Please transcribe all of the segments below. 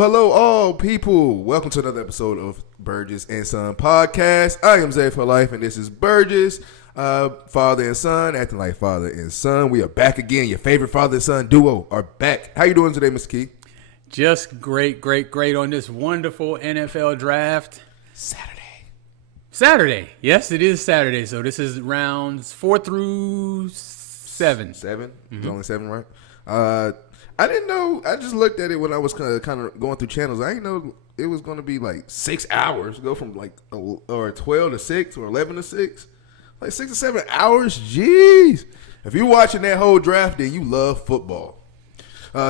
Hello, all people. Welcome to another episode of Burgess&Son podcast. I am Zay for life, and this is Burgess, father and son, acting like father and son. We are back again. Your favorite father and son duo are back. How you doing today, Mr. Key? Just great on this wonderful NFL draft. Saturday. Yes, it is Saturday. So this is rounds 4 through 7. 7? It's only 7, right? I didn't know. I just looked at it when I was kind of going through channels. I didn't know it was going to be like 6 hours. Go from like or 12 to 6 or 11 to 6. Like 6 to 7 hours. Jeez. If you're watching that whole draft, then you love football.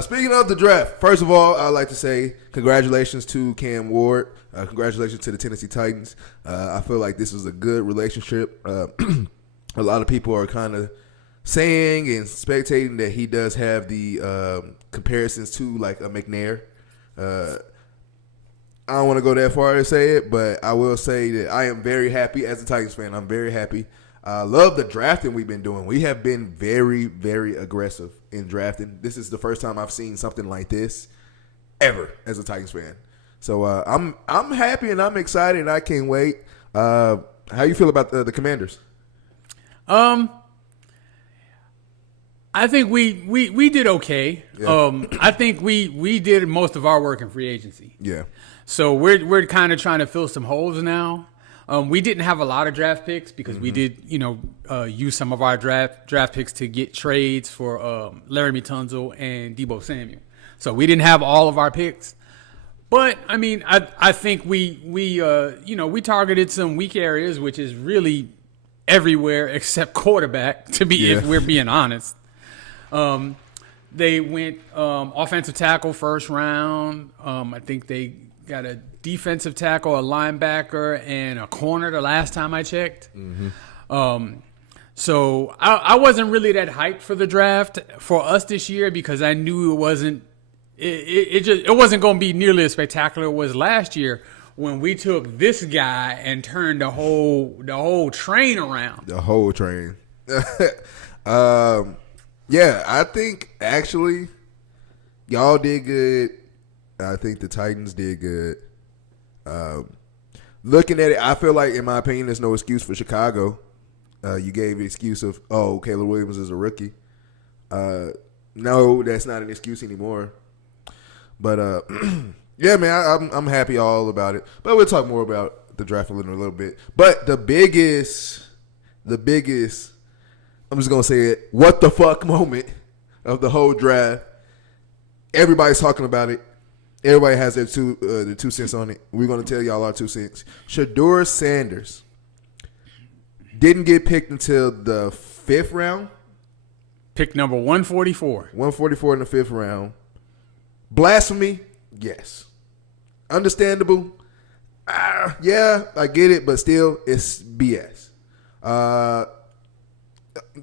Speaking of the draft, first of all, I'd like to say congratulations to Cam Ward. Congratulations to the Tennessee Titans. I feel like this is a good relationship. A lot of people are kind of saying and spectating that he does have the comparisons to like a McNair. I don't want to go that far to say it, but I will say that I am very happy as a Titans fan. I'm very happy. I love the drafting we've been doing. We have been very, very aggressive in drafting. This is the first time I've seen something like this ever as a Titans fan. So I'm happy and I'm excited and I can't wait. How you feel about the Commanders? I think we did okay. Yeah. I think we did most of our work in free agency. Yeah. So we're kind of trying to fill some holes now. We didn't have a lot of draft picks because we did, use some of our draft picks to get trades for Laramie Tunsil and Deebo Samuel. So we didn't have all of our picks. But I mean, I think we targeted some weak areas, which is really everywhere except quarterback. If we're being honest. They went offensive tackle first round. I think they got a defensive tackle, a linebacker, and a corner the last time I checked. So I wasn't really that hyped for the draft for us this year because I knew it wasn't going to be nearly as spectacular as it was last year when we took this guy and turned the whole train around. The whole train. Yeah, I think actually y'all did good. I think the Titans did good. Looking at it, I feel like, in my opinion, there's no excuse for Chicago. You gave the excuse of, Caleb Williams is a rookie. No, that's not an excuse anymore. But, yeah, man, I'm happy all about it. But we'll talk more about the draft in a little bit. But the biggest, I'm just going to say it, what the fuck moment of the whole draft. Everybody's talking about it. Everybody has their 2 cents on it. We're going to tell y'all our 2 cents. Shedeur Sanders didn't get picked until the 5th round. Pick number 144. 144 in the 5th round. Blasphemy? Yes. Understandable? Yeah, I get it, but still, it's BS.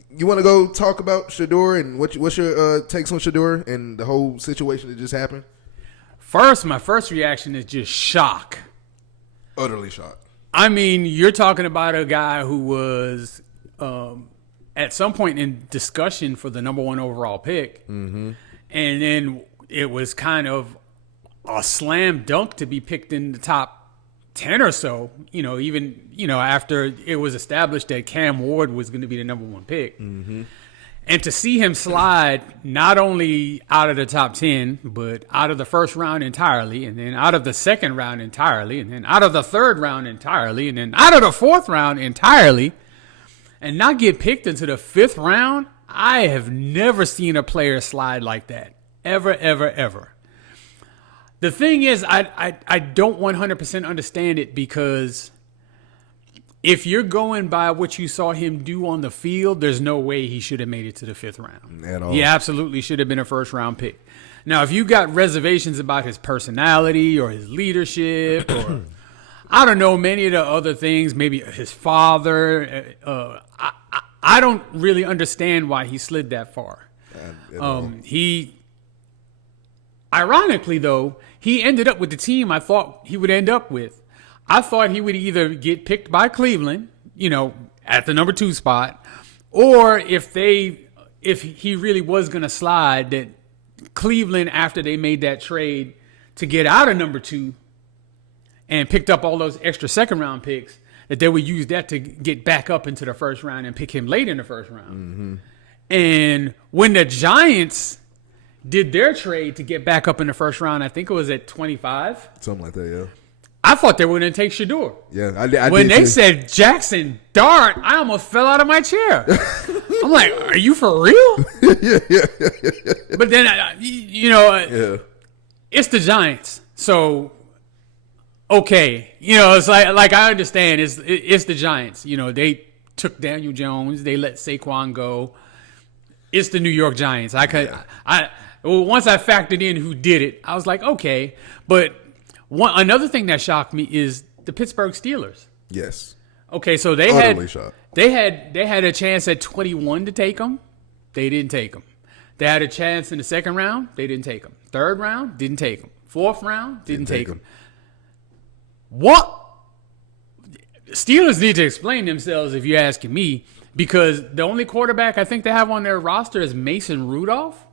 You want to go talk about Shedeur and what's your takes on Shedeur and the whole situation that just happened? My first reaction is just shock. Utterly shocked. I mean, you're talking about a guy who was at some point in discussion for the number 1 overall pick. And then it was kind of a slam dunk to be picked in the top 10 or so, after it was established that Cam Ward was going to be the number 1 pick. And to see him slide not only out of the top 10, but out of the first round entirely, and then out of the second round entirely, and then out of the third round entirely, and then out of the fourth round entirely, and not get picked into the 5th round, I have never seen a player slide like that. Ever, ever, ever. The thing is, I don't 100% understand it because if you're going by what you saw him do on the field, there's no way he should have made it to the 5th round. At all. He absolutely should have been a first-round pick. Now, if you got reservations about his personality or his leadership or, I don't know, many of the other things, maybe his father, I don't really understand why he slid that far. Ironically, though, he ended up with the team I thought he would end up with. I thought he would either get picked by Cleveland, at the number 2 spot, or if he really was going to slide, that Cleveland, after they made that trade to get out of number 2 and picked up all those extra second round picks, that they would use that to get back up into the first round and pick him late in the first round. Mm-hmm. And when the Giants did their trade to get back up in the first round, I think it was at 25. Something like that, yeah. I thought they were going to take Shedeur. Yeah, I when did they too. said Jackson Dart, I almost fell out of my chair. I'm like, are you for real? yeah. But then, it's the Giants. So, okay. It's like I understand it's the Giants. They took Daniel Jones. They let Saquon go. It's the New York Giants. Once I factored in who did it, I was like, okay. But another thing that shocked me is the Pittsburgh Steelers. Yes. Okay, so they had a chance at 21 to take him. They didn't take him. They had a chance in the second round. They didn't take him. Third round, didn't take him. Fourth round, didn't take him. What? Steelers need to explain themselves, if you're asking me, because the only quarterback I think they have on their roster is Mason Rudolph.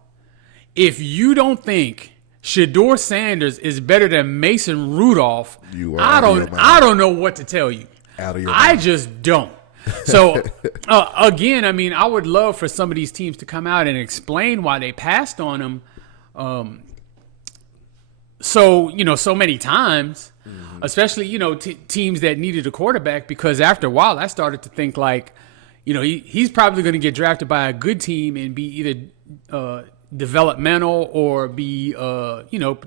If you don't think Shedeur Sanders is better than Mason Rudolph, I don't know what to tell you. I just don't. So, again, I would love for some of these teams to come out and explain why they passed on him so many times, especially, teams that needed a quarterback, because after a while I started to think like, he's probably going to get drafted by a good team and be either developmental or be,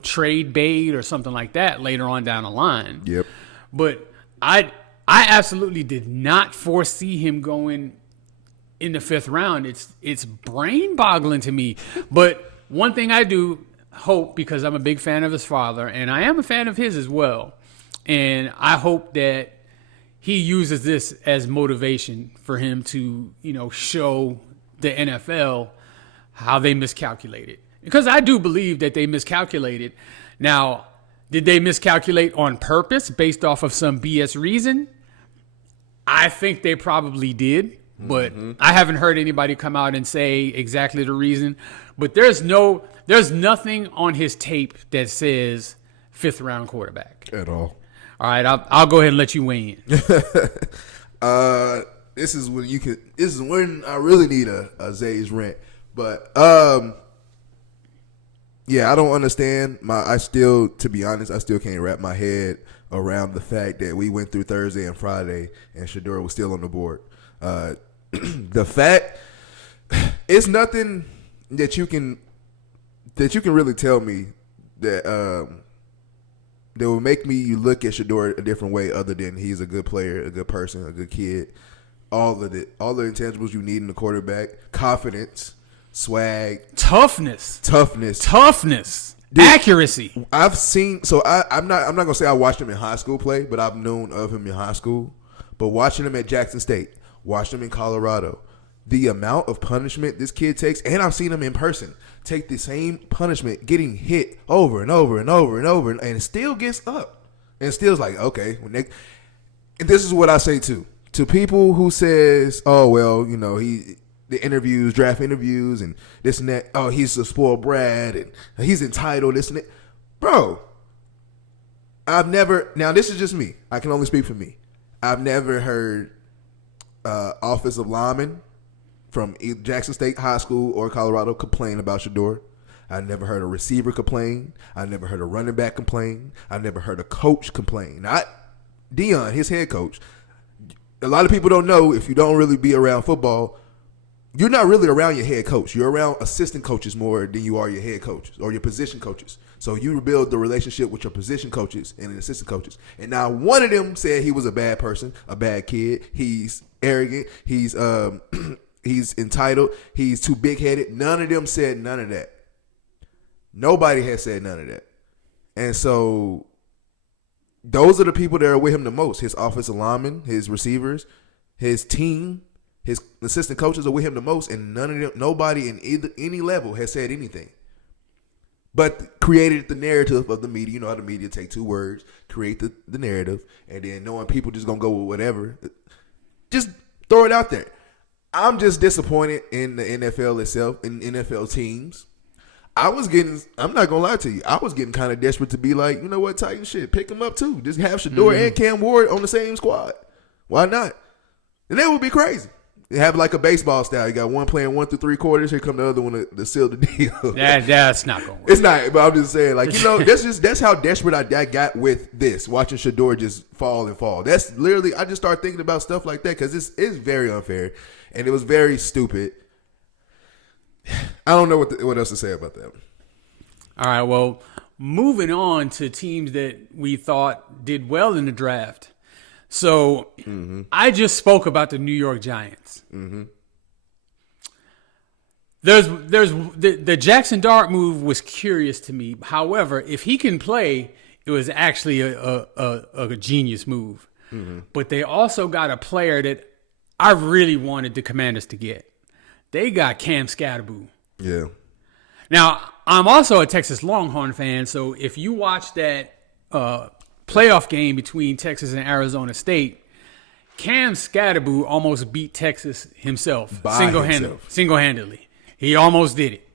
trade bait or something like that later on down the line. Yep. But I absolutely did not foresee him going in the 5th round. It's brain-boggling to me. But one thing I do hope, because I'm a big fan of his father, and I am a fan of his as well, and I hope that he uses this as motivation for him to, show the NFL how they miscalculated. Because I do believe that they miscalculated. Now, did they miscalculate on purpose based off of some BS reason? I think they probably did, but I haven't heard anybody come out and say exactly the reason. But there's nothing on his tape that says 5th round quarterback At all. All right, I'll go ahead and let you weigh in. This is when I really need a Zay's rant. But yeah, I don't understand. To be honest, I still can't wrap my head around the fact that we went through Thursday and Friday and Shedeur was still on the board. The fact, it's nothing that you can really tell me that will make me look at Shedeur a different way, other than he's a good player, a good person, a good kid. All the intangibles you need in a quarterback: confidence, swag, toughness, dude, accuracy. I've seen. So I'm not gonna say I watched him in high school play, but I've known of him in high school. But watching him at Jackson State, watching him in Colorado, the amount of punishment this kid takes, and I've seen him in person take the same punishment, getting hit over and over and over and over, and still gets up, and still's like, okay. And this is what I say to people who says, oh well, the draft interviews, and this and that. Oh, he's a spoiled brat, and he's entitled, this and that. Bro, now this is just me. I can only speak for me. I've never heard offensive linemen from Jackson State High School or Colorado complain about Shedeur. I never heard a receiver complain. I never heard a running back complain. I never heard a coach complain. Not Dion, his head coach. A lot of people don't know, if you don't really be around football, you're not really around your head coach. You're around assistant coaches more than you are your head coaches or your position coaches. So you build the relationship with your position coaches and the assistant coaches. And now one of them said he was a bad person, a bad kid. He's arrogant. He's entitled. He's too big-headed. None of them said none of that. Nobody has said none of that. And so those are the people that are with him the most. His offensive linemen, his receivers, his team, his assistant coaches are with him the most, and nobody in any level has said anything. But created the narrative of the media. You know how the media take 2 words, create the narrative, and then knowing people just going to go with whatever. Just throw it out there. I'm just disappointed in the NFL itself, in NFL teams. I'm not gonna lie to you, I was getting kind of desperate to be like, you know what, Titans shit, pick him up too. Just have Shedeur and Cam Ward on the same squad. Why not? And that would be crazy. You have like a baseball style. You got one playing 1 through 3 quarters. Here come the other one to seal the deal. That's not gonna work. It's not, but I'm just saying, like, you know, that's how desperate I got with this, watching Shedeur just fall and fall. That's literally, I just start thinking about stuff like that because it's very unfair and it was very stupid. I don't know what else to say about that. All right, well, moving on to teams that we thought did well in the draft. So I just spoke about the New York Giants. There's the Jackson Dart move was curious to me. However, if he can play, it was actually a genius move. But they also got a player that I really wanted the Commanders to get. They got Cam Scatterboo. Yeah. Now, I'm also a Texas Longhorn fan, so if you watch that playoff game between Texas and Arizona State, Cam Scatterboo almost beat Texas himself single-handedly. He almost did it.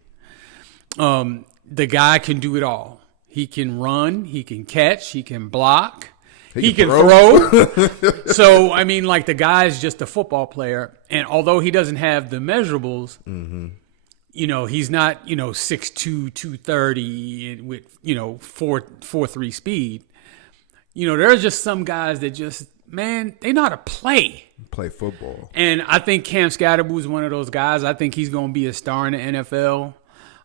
The guy can do it all. He can run, he can catch, he can block, he can throw. So, I mean, like, the guy's just a football player, and although he doesn't have the measurables, you know, he's not, 6'2", 230 with, 4.3 speed. There's just some guys that just, man, they know how to play football. And I think Cam Scatterboo is one of those guys. I think he's going to be a star in the NFL.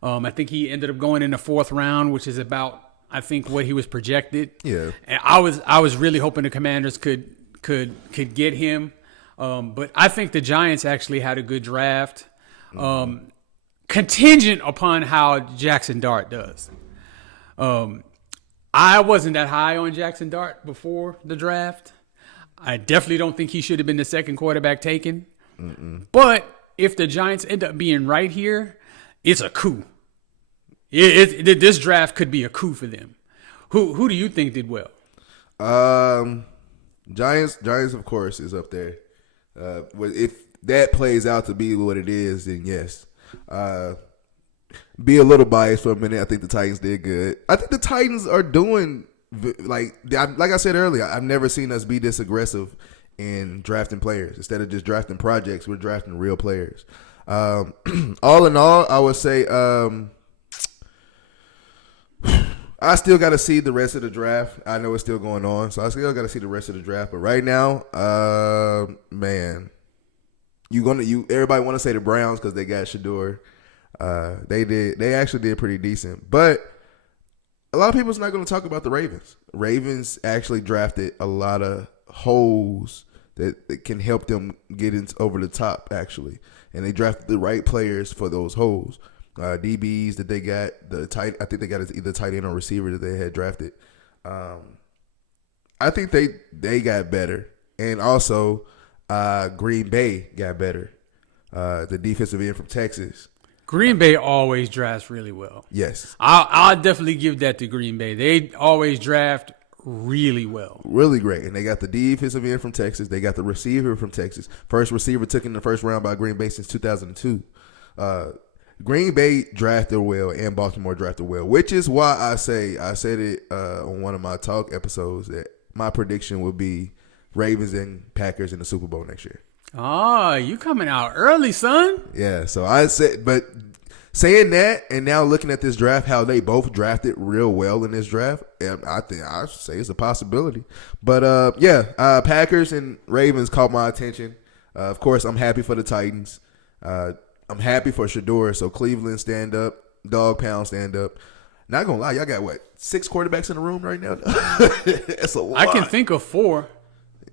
I think he ended up going in the 4th round, which is about, I think, what he was projected. Yeah. And I was really hoping the Commanders could get him. But I think the Giants actually had a good draft. Contingent upon how Jackson Dart does. I wasn't that high on Jackson Dart before the draft. I definitely don't think he should have been the second quarterback taken. But if the Giants end up being right here, it's a coup. This draft could be a coup for them. Who do you think did well? Giants, of course, is up there. If that plays out to be what it is, then yes. Be a little biased for a minute. I think the Titans did good. I think the Titans are doing, like I said earlier, I've never seen us be this aggressive in drafting players. Instead of just drafting projects, we're drafting real players. All in all, I would say I still got to see the rest of the draft. I know it's still going on, so I still got to see the rest of the draft. But right now, man, everybody want to say the Browns because they got Shedeur. They actually did pretty decent, but a lot of people's not going to talk about the Ravens. Ravens actually drafted a lot of holes that can help them get over the top, actually, and they drafted the right players for those holes. DBs that they got, I think they got either tight end or receiver that they had drafted. I think they got better, and also Green Bay got better. The defensive end from Texas. Green Bay always drafts really well. Yes. I'll definitely give that to Green Bay. They always draft really well. Really great. And they got the defensive end from Texas. They got the receiver from Texas. First receiver took in the first round by Green Bay since 2002. Green Bay drafted well and Baltimore drafted well, which is why I said it on one of my talk episodes that my prediction would be Ravens and Packers in the Super Bowl next year. Oh, you coming out early, son. Yeah, so I said, but saying that and now looking at this draft, how they both drafted real well in this draft, I think I should say it's a possibility. But Packers and Ravens caught my attention. Of course, I'm happy for the Titans. I'm happy for Shedeur. So Cleveland, stand up. Dog Pound, stand up. Not gonna lie, y'all got what, 6 quarterbacks in the room right now? That's a lot. I can think of 4.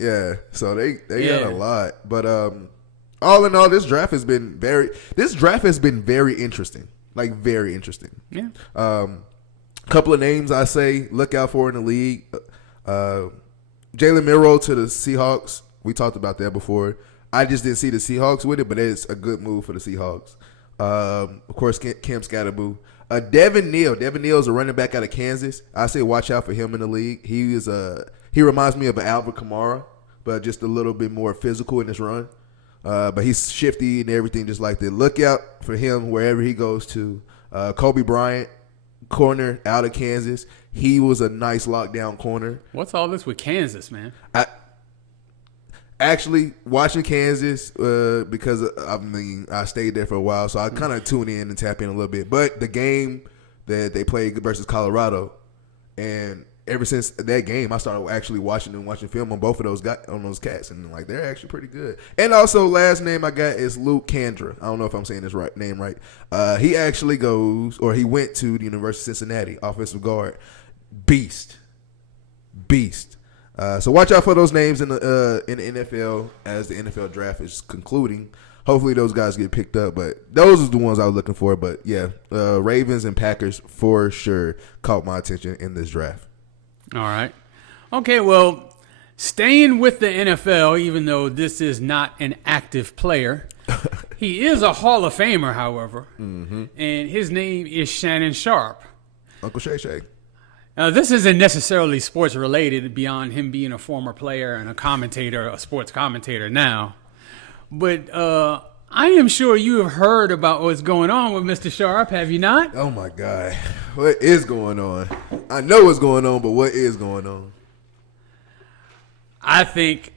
Yeah, so they got a lot. But all in all, this draft has been very interesting. Like, very interesting. Yeah. Couple of names I say look out for in the league. Jalen Milroe to the Seahawks. We talked about that before. I just didn't see the Seahawks with it, but it's a good move for the Seahawks. Of course, Cam Scatterboo. Devin Neal. Devin Neal is a running back out of Kansas. I say watch out for him in the league. He reminds me of an Alvin Kamara, but just a little bit more physical in his run. But he's shifty and everything just like that. Look out for him wherever he goes to. Kobe Bryant, corner out of Kansas. He was a nice lockdown corner. What's all this with Kansas, man? Actually, watching Kansas because I stayed there for a while, so I kind of tune in and tap in a little bit. But the game that they played versus Colorado, and ever since that game, I started actually watching film on both of those guys, on those cats, and like they're actually pretty good. And also, last name I got is Luke Kandra. I don't know if I'm saying this name right. He actually he went to the University of Cincinnati, offensive guard, beast. So watch out for those names in the NFL as the NFL draft is concluding. Hopefully those guys get picked up, but those are the ones I was looking for. But yeah, Ravens and Packers for sure caught my attention in this draft. All right. Okay, well, staying with the NFL, even though this is not an active player, he is a Hall of Famer, however, and his name is Shannon Sharpe. Uncle Shay Shay. This isn't necessarily sports related beyond him being a former player and a sports commentator now. But I am sure you have heard about what's going on with Mr. Sharpe, have you not? Oh, my God. What is going on? I know what's going on, but what is going on? I think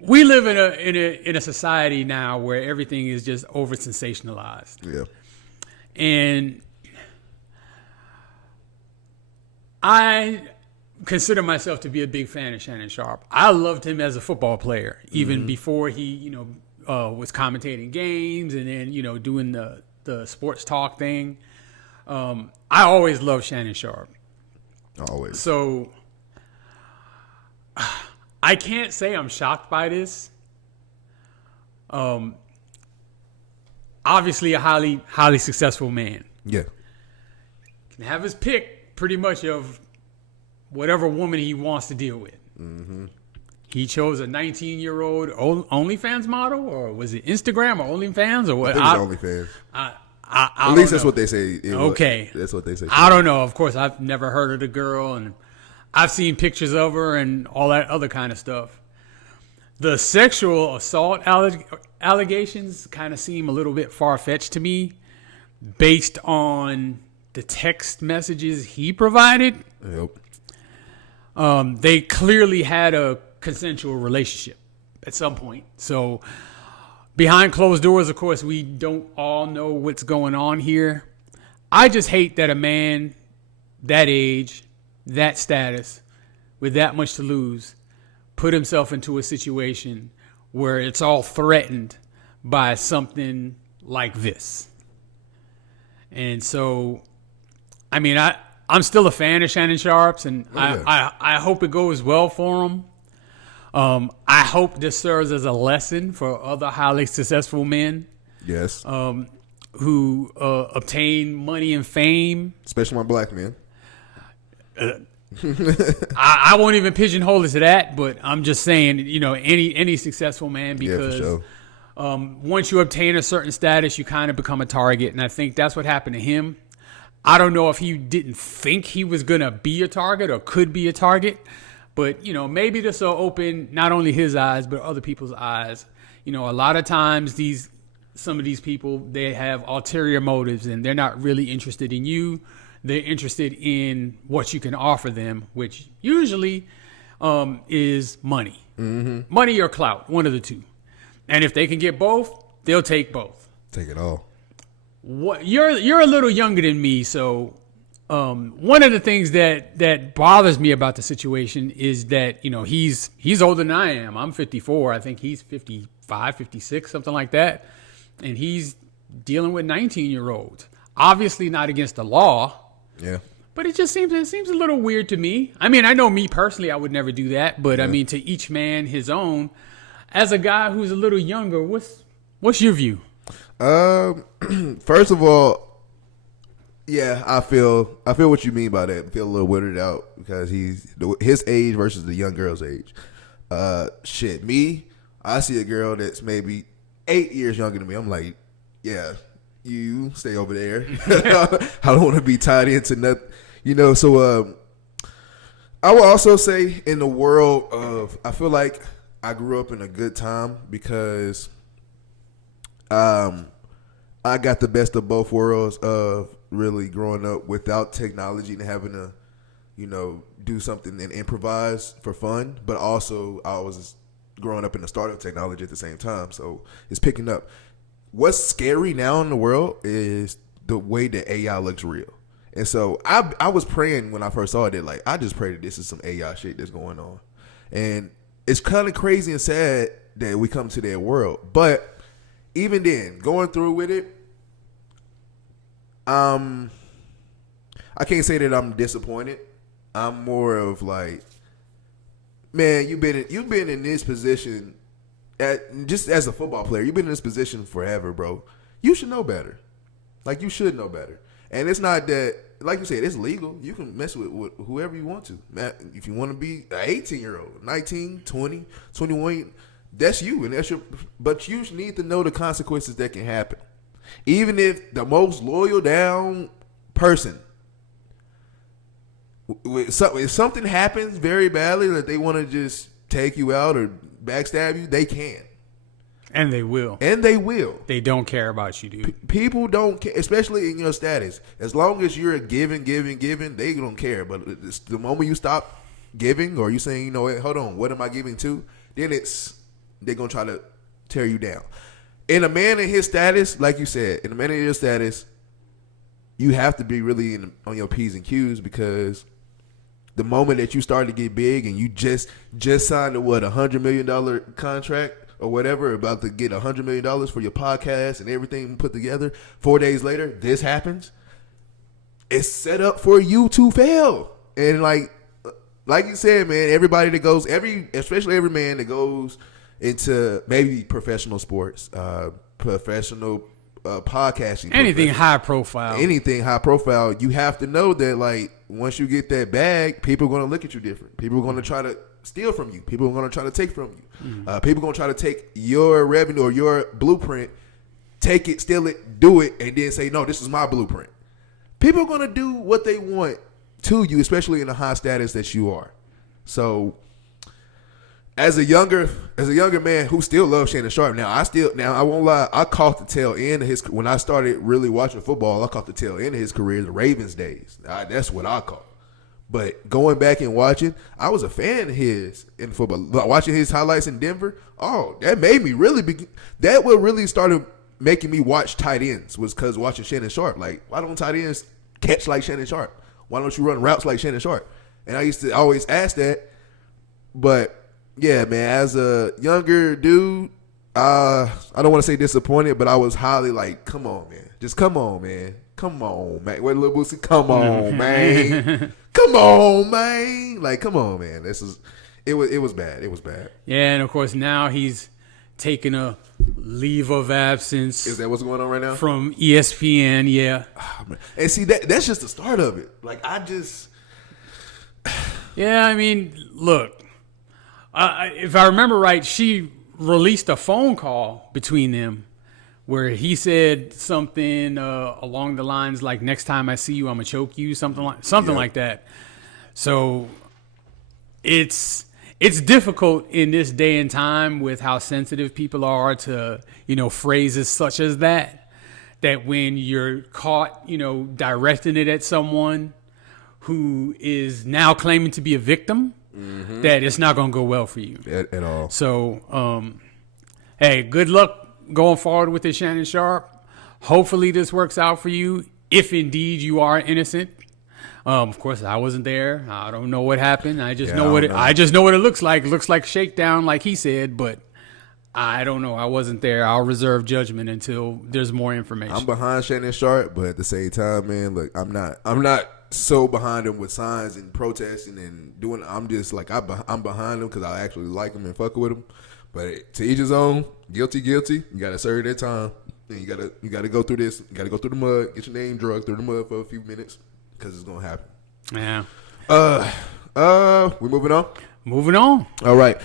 we live in a society now where everything is just over sensationalized. Yeah. And I consider myself to be a big fan of Shannon Sharpe. I loved him as a football player, even before he, was commentating games and then, doing the sports talk thing. I always loved Shannon Sharpe. Always. So I can't say I'm shocked by this. Obviously a highly successful man. Yeah. Can have his pick pretty much of whatever woman he wants to deal with. Mm-hmm. He chose a 19-year-old OnlyFans model, or was it Instagram or OnlyFans or what? I think it's OnlyFans. At least that's what they say. Okay. That's what they say. I don't know. Of course, I've never heard of the girl, and I've seen pictures of her and all that other kind of stuff. The sexual assault allegations kind of seem a little bit far-fetched to me based on the text messages he provided. Yep. They clearly had a consensual relationship at some point. So behind closed doors, of course, we don't all know what's going on here. I just hate that a man that age, that status, with that much to lose, put himself into a situation where it's all threatened by something like this. And so, I mean, I'm still a fan of Shannon Sharpe's, and I hope it goes well for him. I hope this serves as a lesson for other highly successful men. Yes. Who obtain money and fame. Especially my black men. I won't even pigeonhole it to that, but I'm just saying, any successful man, because yeah, for sure. Once you obtain a certain status, you kind of become a target, and I think that's what happened to him. I don't know if he didn't think he was going to be a target or could be a target, but, maybe this will open not only his eyes, but other people's eyes. A lot of times some of these people, they have ulterior motives, and they're not really interested in you. They're interested in what you can offer them, which usually is money. Mm-hmm. Money or clout, one of the two. And if they can get both, they'll take both. Take it all. You're a little younger than me, so one of the things that bothers me about the situation is that he's older than I am. I'm 54. I think he's 55, 56, something like that, and he's dealing with 19-year-olds. Obviously, not against the law. Yeah. But it seems a little weird to me. I mean, I know me personally, I would never do that, but I mean, to each man his own. As a guy who's a little younger, what's your view? First of all, yeah, I feel what you mean by that. I feel a little weirded out because his age versus the young girl's age. Me, I see a girl that's maybe 8 years younger than me. I'm like, yeah, you stay over there. I don't want to be tied into nothing, So I will also say, in the world of, I feel like I grew up in a good time because I got the best of both worlds of really growing up without technology and having to, do something and improvise for fun. But also, I was growing up in the start of technology at the same time. So it's picking up. What's scary now in the world is the way that AI looks real. And so I was praying when I first saw it, like, I just pray that this is some AI shit that's going on. And it's kind of crazy and sad that we come to that world. But even then, going through with it, I can't say that I'm disappointed. I'm more of like, man, you've been in this position just as a football player. You've been in this position forever, bro. You should know better. Like, you should know better. And it's not that, like you said, it's legal. You can mess with whoever you want to. If you want to be an 18-year-old, 19, 20, 21, that's you. And but you need to know the consequences that can happen. Even if the most loyal down person, if something happens very badly that they want to just take you out or backstab you, they can. And they will. They don't care about you, dude. People don't care, especially in your status. As long as you're giving, they don't care. But it's the moment you stop giving, or you saying, hold on, what am I giving to? Then they're going to try to tear you down. In a man in his status, like you said, in a man in his status, you have to be really on your P's and Q's, because the moment that you start to get big and you just signed a $100 million contract or whatever, about to get $100 million for your podcast and everything put together, 4 days later, this happens. It's set up for you to fail. And like you said, man, everybody that goes, especially every man that goes into maybe professional sports, professional podcasting, anything high profile, you have to know that, like, once you get that bag, people are going to look at you different. People are going to try to steal from you. People are going to try to take from you. People are going to try to take your revenue or your blueprint, take it, steal it, do it, and then say, no, this is my blueprint. People are going to do what they want to you, especially in the high status that you are. So as a younger man who still loves Shannon Sharpe, now I won't lie, I caught the tail end of his, when I started really watching football, I caught the tail end of his career, the Ravens days. That's what I caught. But going back and watching, I was a fan of his in football. Watching his highlights in Denver, that made me really that what really started making me watch tight ends, was because watching Shannon Sharpe. Like, why don't tight ends catch like Shannon Sharpe? Why don't you run routes like Shannon Sharpe? And I used to always ask that. But yeah, man, as a younger dude, I don't want to say disappointed, but I was highly like, come on, man. Just come on, man. Come on, man. Wait, little Boosie, come on, man. Come on, man. Like, come on, man. It was bad. It was bad. Yeah, and of course now he's taking a leave of absence. Is that what's going on right now? From ESPN, yeah. Oh, and see, that's just the start of it. Like, yeah, I mean, look, if I remember right, she released a phone call between them where he said something along the lines like, next time I see you, I'm going to choke you, something like that. So it's difficult in this day and time with how sensitive people are to, phrases such as that when you're caught, directing it at someone who is now claiming to be a victim, that it's not going to go well for you. At all. So, hey, good luck going forward with this, Shannon Sharpe. Hopefully this works out for you, if indeed you are innocent. Of course, I wasn't there. I don't know what happened. I just know what it looks like. It looks like shakedown, like he said, but I don't know. I wasn't there. I'll reserve judgment until there's more information. I'm behind Shannon Sharpe, but at the same time, man, look, I'm not so behind him with signs and protesting and doing. I'm just like, I'm behind him because I actually like him and fuck with him. But to each his own. Guilty. You gotta serve that time. And you gotta go through this. You gotta go through the mud. Get your name drugged through the mud for a few minutes, because it's gonna happen. Yeah. We moving on. Moving on. All right.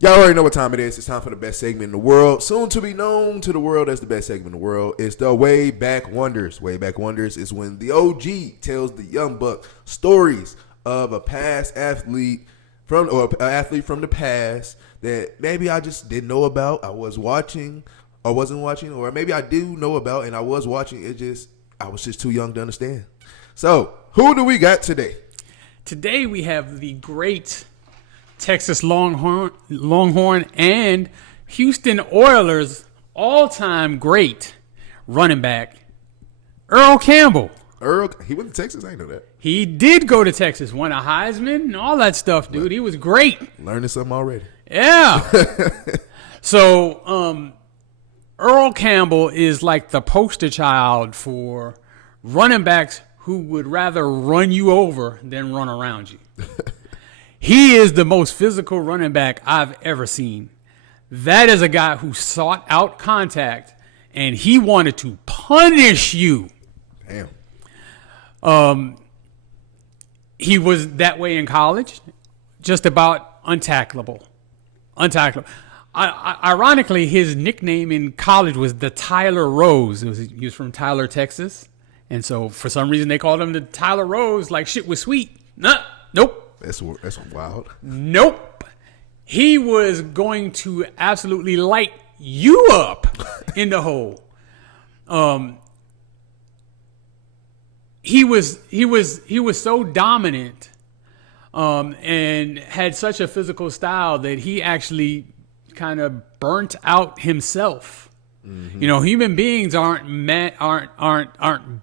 Y'all already know what time it is. It's time for the best segment in the world, soon to be known to the world as the best segment in the world. It's the Way Back Wonders. Way Back Wonders is when the OG tells the young buck stories of a past athlete an athlete from the past that maybe I just didn't know about. I was watching or wasn't watching, or maybe I do know about and I was watching. I was just too young to understand. So, who do we got today? Today we have the great Texas Longhorn and Houston Oilers all-time great running back, Earl Campbell. Earl, he went to Texas? I didn't know that. He did go to Texas, won a Heisman and all that stuff, dude. He was great. Learning something already. Yeah. So, Earl Campbell is like the poster child for running backs who would rather run you over than run around you. He is the most physical running back I've ever seen. That is a guy who sought out contact, and he wanted to punish you. Damn. He was that way in college, just about untackleable. Ironically, his nickname in college was the Tyler Rose. He was from Tyler, Texas. And so for some reason they called him the Tyler Rose, like shit was sweet. Nope. That's wild. Nope. He was going to absolutely light you up in the hole. He was so dominant and had such a physical style that he actually kind of burnt out himself. Mm-hmm. You know, human beings aren't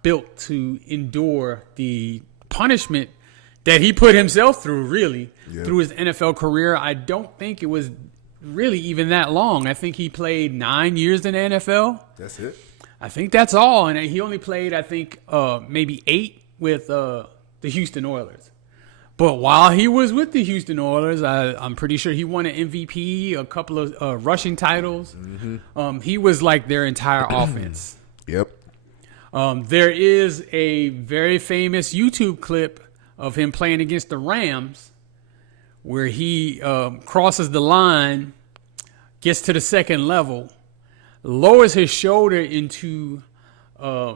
built to endure the punishment that he put himself through, really, through his NFL career. I don't think it was really even that long. I think he played 9 years in the NFL. That's it? I think that's all. And he only played, I think, maybe 8 with the Houston Oilers. But while he was with the Houston Oilers, I'm pretty sure he won an MVP, a couple of rushing titles. Mm-hmm. He was like their entire offense. Yep. There is a very famous YouTube clip of him playing against the Rams where he crosses the line, gets to the second level, lowers his shoulder into a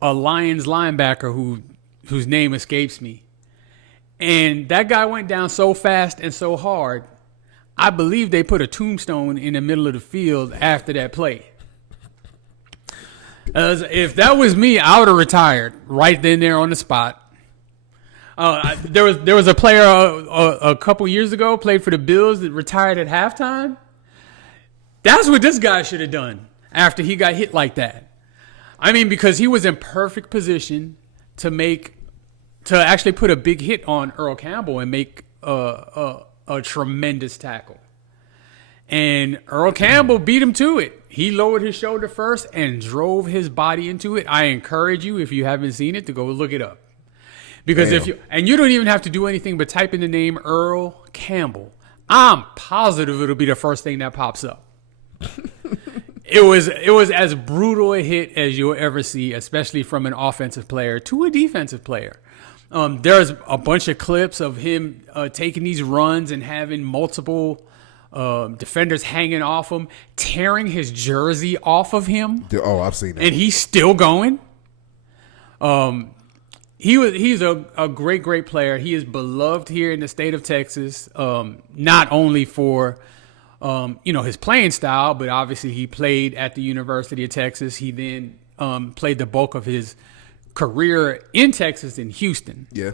Lions linebacker whose name escapes me. And that guy went down so fast and so hard, I believe they put a tombstone in the middle of the field after that play. If that was me, I would have retired right then there on the spot. There was a player a couple years ago, played for the Bills, that retired at halftime. That's what this guy should have done after he got hit like that. I mean, because he was in perfect position to actually put a big hit on Earl Campbell and make a tremendous tackle. And Earl Campbell beat him to it. He lowered his shoulder first and drove his body into it. I encourage you, if you haven't seen it, to go look it up. Because you don't even have to do anything but type in the name Earl Campbell. I'm positive it'll be the first thing that pops up. It was as brutal a hit as you'll ever see, especially from an offensive player to a defensive player. There's a bunch of clips of him taking these runs and having multiple defenders hanging off him, tearing his jersey off of him. Oh, I've seen that. And he's still going. He's a great player. He is beloved here in the state of Texas, not only for his playing style, but obviously he played at the University of Texas. He then played the bulk of his career in Texas in Houston. Yeah.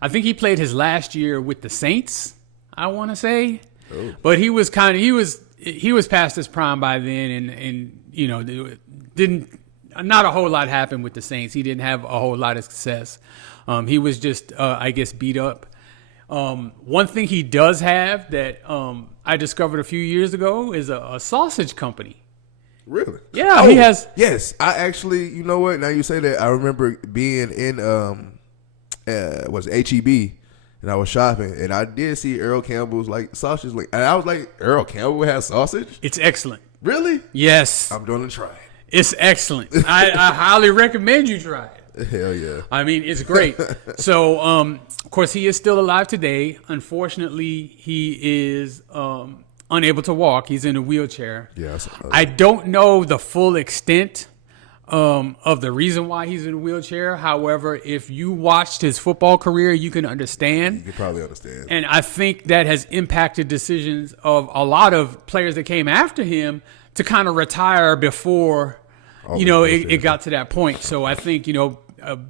I think he played his last year with the Saints, I want to say. Oh. But he was past his prime by then, and not a whole lot happened with the Saints. He didn't have a whole lot of success. He was just I guess beat up. One thing he does have that I discovered a few years ago is a sausage company. Really? Yeah, he has. Yes, I actually. You know what? Now you say that, I remember being in was HEB, and I was shopping, and I did see Earl Campbell's like sausage link, and I was like, Earl Campbell has sausage? It's excellent. Really? Yes. I'm gonna try it. It's excellent. I highly recommend you try it. Hell yeah. I mean, it's great. So, of course, he is still alive today. Unfortunately, he is unable to walk. He's in a wheelchair. Yes. I don't know the full extent of the reason why he's in a wheelchair. However, if you watched his football career, you can understand. You can probably understand. And I think that has impacted decisions of a lot of players that came after him to kind of retire before, it got to that point. So I think,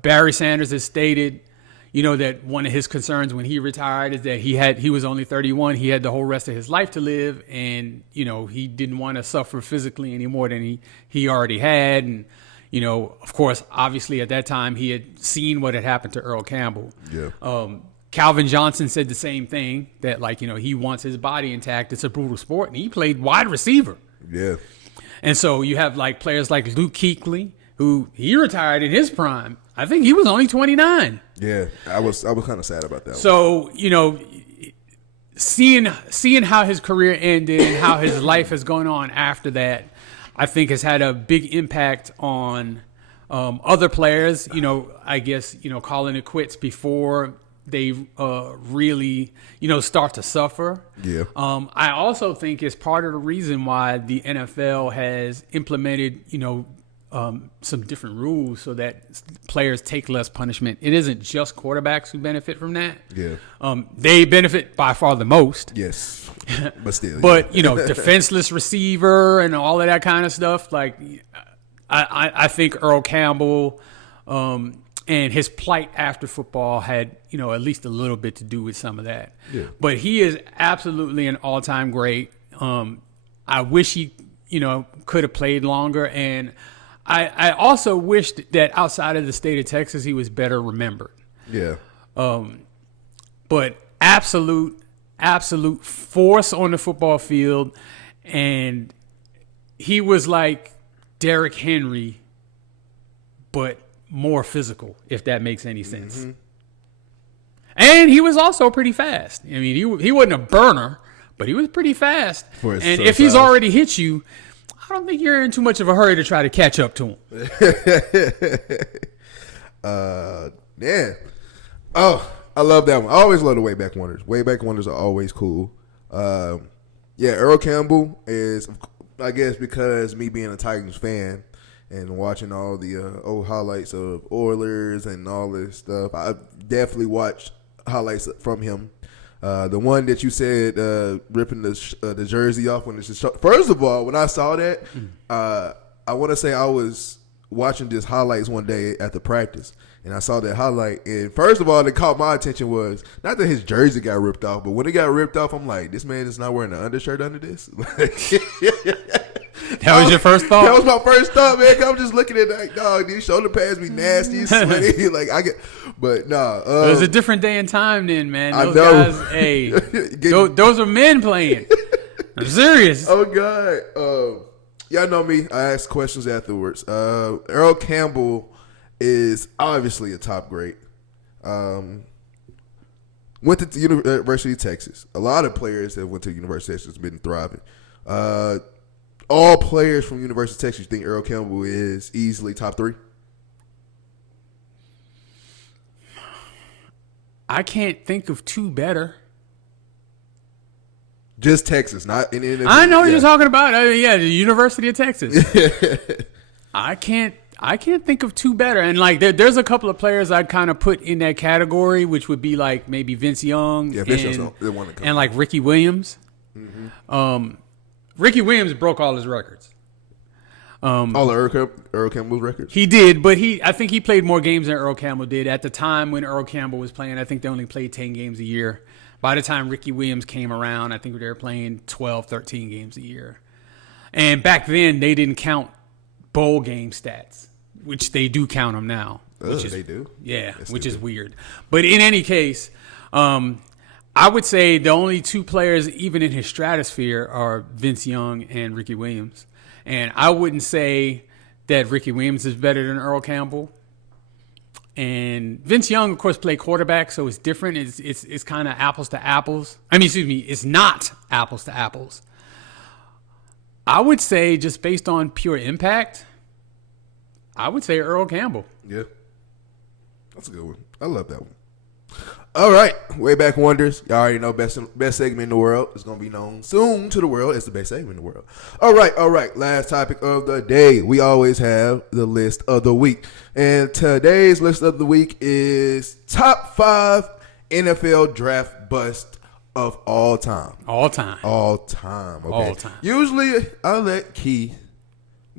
Barry Sanders has stated, that one of his concerns when he retired is that he was only 31. He had the whole rest of his life to live, and, he didn't want to suffer physically any more than he already had. And, of course, obviously at that time he had seen what had happened to Earl Campbell. Yeah. Calvin Johnson said the same thing, that he wants his body intact. It's a brutal sport, and he played wide receiver. Yeah. And so you have players like Luke Kuechly, who he retired in his prime. I think he was only 29. Yeah, I was kind of sad about that. So, seeing how his career ended and how his life has gone on after that, I think has had a big impact on other players, I guess, calling it quits before they really, start to suffer. Yeah. I also think it's part of the reason why the NFL has implemented, some different rules so that players take less punishment. It isn't just quarterbacks who benefit from that. Yeah. They benefit by far the most. Yes. But still. But, defenseless receiver and all of that kind of stuff. I think Earl Campbell and his plight after football had, at least a little bit to do with some of that. Yeah. But he is absolutely an all-time great. I wish he, could have played longer. And I also wished that outside of the state of Texas, he was better remembered. Yeah. But absolute force on the football field. And he was like Derrick Henry, but more physical, if that makes any sense. Mm-hmm. And he was also pretty fast. I mean, he wasn't a burner, but he was pretty fast. And if he's already hit you, I don't think you're in too much of a hurry to try to catch up to him. Yeah. Oh, I love that one. I always love the way back wonders. Way back wonders are always cool. Earl Campbell is, I guess, because me being a Titans fan and watching all the old highlights of Oilers and all this stuff, I definitely watched highlights from him. The one that you said, ripping the jersey off when it's just first of all, when I saw that, I want to say I was watching this highlights one day at the practice, and I saw that highlight. And first of all, that caught my attention was not that his jersey got ripped off, but when it got ripped off, I'm like, this man is not wearing an undershirt under this. That was your first thought? That was my first thought, man. I was just looking at it like, dog, these shoulder pads be nasty, sweaty. But nah. It was a different day and time then, man. Those guys, hey, those are men playing. I'm serious. Oh, God. Y'all know me. I ask questions afterwards. Earl Campbell is obviously a top great. Went to the University of Texas. A lot of players that went to the University of Texas have been thriving. All players from University of Texas, you think Earl Campbell is easily top 3? I can't think of 2 better. Just Texas, not in NFL. I know what you're talking about. The University of Texas. I can't think of 2 better. And there's a couple of players I'd kind of put in that category, which would be maybe Vince Young, and Ricky Williams. Mm-hmm. Ricky Williams broke all his records. All of Earl Campbell's records? He did, but I think he played more games than Earl Campbell did. At the time when Earl Campbell was playing, I think they only played 10 games a year. By the time Ricky Williams came around, I think they were playing 12, 13 games a year. And back then, they didn't count bowl game stats, which they do count them now. They do? Yeah, which is weird. But in any case, I would say the only 2 players, even in his stratosphere, are Vince Young and Ricky Williams. And I wouldn't say that Ricky Williams is better than Earl Campbell. And Vince Young, of course, played quarterback, so it's different. It's kind of apples to apples. It's not apples to apples. I would say, just based on pure impact, I would say Earl Campbell. Yeah. That's a good one. I love that one. All right, way back wonders. Y'all already know best segment in the world is going to be known soon to the world as the best segment in the world. All right. Last topic of the day. We always have the list of the week. And today's list of the week is top 5 NFL draft bust of all time. All time. All time. Okay. All time. Usually, I let Keith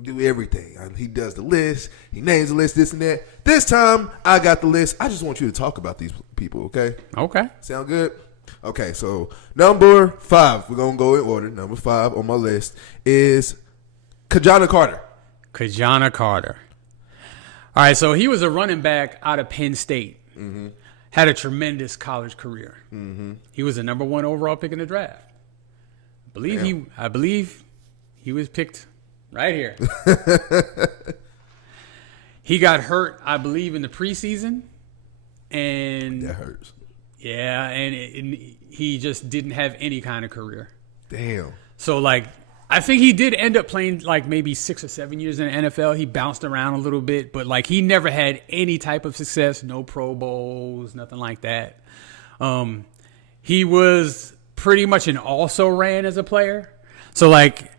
do everything. He does the list. He names the list, this and that. This time, I got the list. I just want you to talk about these people, okay? Okay. Sound good? Okay, so number 5. We're going to go in order. Number 5 on my list is Kajana Carter. Kajana Carter. All right, so he was a running back out of Penn State. Mm-hmm. Had a tremendous college career. Mm-hmm. He was the number 1 overall pick in the draft. I believe he was picked right here. He got hurt, I believe, in the preseason, and that hurts. Yeah, and he just didn't have any kind of career. Damn. So, like, I think he did end up playing, like, maybe 6 or 7 years in the NFL. He bounced around a little bit, but, like, he never had any type of success, no Pro Bowls, nothing like that. He was pretty much an also-ran as a player. So, like,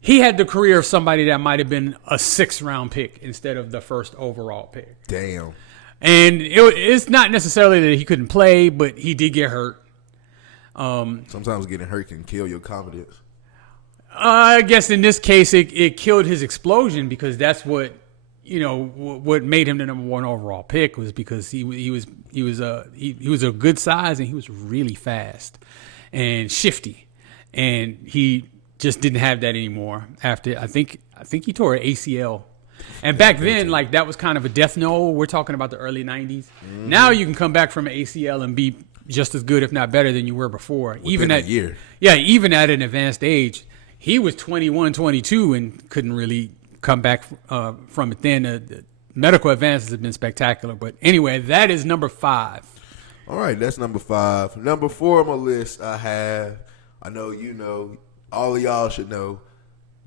he had the career of somebody that might have been a 6th-round pick instead of the 1st overall pick. Damn. And it's not necessarily that he couldn't play, but he did get hurt. Sometimes getting hurt can kill your confidence. I guess in this case, it killed his explosion, because that's what made him the number 1 overall pick, was because he was a good size, and he was really fast and shifty, and he just didn't have that anymore. After I think he tore an ACL. And back then, like, that was kind of a death knell. We're talking about the early 90s. Mm-hmm. Now you can come back from an ACL and be just as good, if not better, than you were before. Within a year. Yeah, even at an advanced age. He was 21, 22 and couldn't really come back from it then. The medical advances have been spectacular. But anyway, that is number 5. All right, that's number 5. Number 4 on my list, I know you know, all of y'all should know,